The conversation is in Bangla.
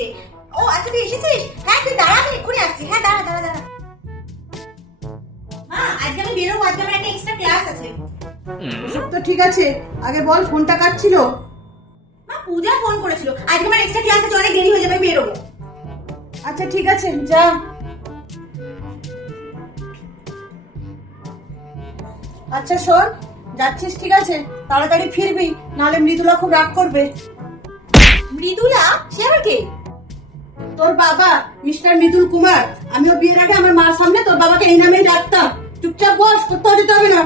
এসেছে। ও আচ্ছা তুই এসেছিস? হ্যাঁ তুই দাঁড়া, আমি এক্ষুনি আসছি। হ্যাঁ দাঁড়া দাঁড়া দাঁড়া। মা আজকে আমি বেরোবো, আজকে আমার একটা এক্সট্রা ক্লাস আছে। সব তো ঠিক আছে, আগে বল ফোনটা কাটছিল। মা পূজা ফোন করেছিল, আজকে আমার এক্সট্রা ক্লাস আছে, অনেক দেরি হয়ে যাবে, আমি বেরোবো। আচ্ছা ঠিক আছে যা। আচ্ছা শোন, যাচ্ছিস ঠিক আছে, তাড়াতাড়ি ফিরবি, নাহলে মৃদুলা খুব রাগ করবে। মৃদুলা? সে আবার কে? তোর বাবা মিস্টার মৃদুল কুমার। আমিও বিয়ের আগে আমার মার সামনে তোর বাবাকে এই নামেই ডাকতাম। চুপচাপ বস, কোথাও যেতে হবে না।